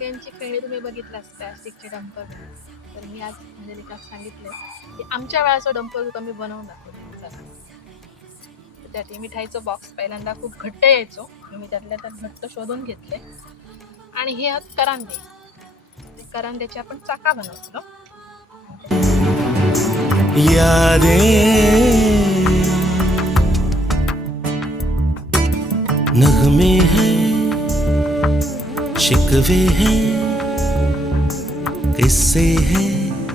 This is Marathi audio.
सगळ्यांची खेळणी तुम्ही बघितलाच प्लॅस्टिकचे डंपर. तर मी आज अंजलिका सांगितलंय की आमच्या वेळाचं डंपर आम्ही बनवून दाखवतो. चला. तर त्यासाठी मिठाईचं बॉक्स पहिल्यांदा खूप घट्ट यायचो. मी त्यातल्या त्यात घट्ट शोधून घेतले आणि हे आहेत करांदे. ते करांद्याचे आपण चाका बनवतो. यादें नगमे हैं, शिकवे हैं, किस्से हैं,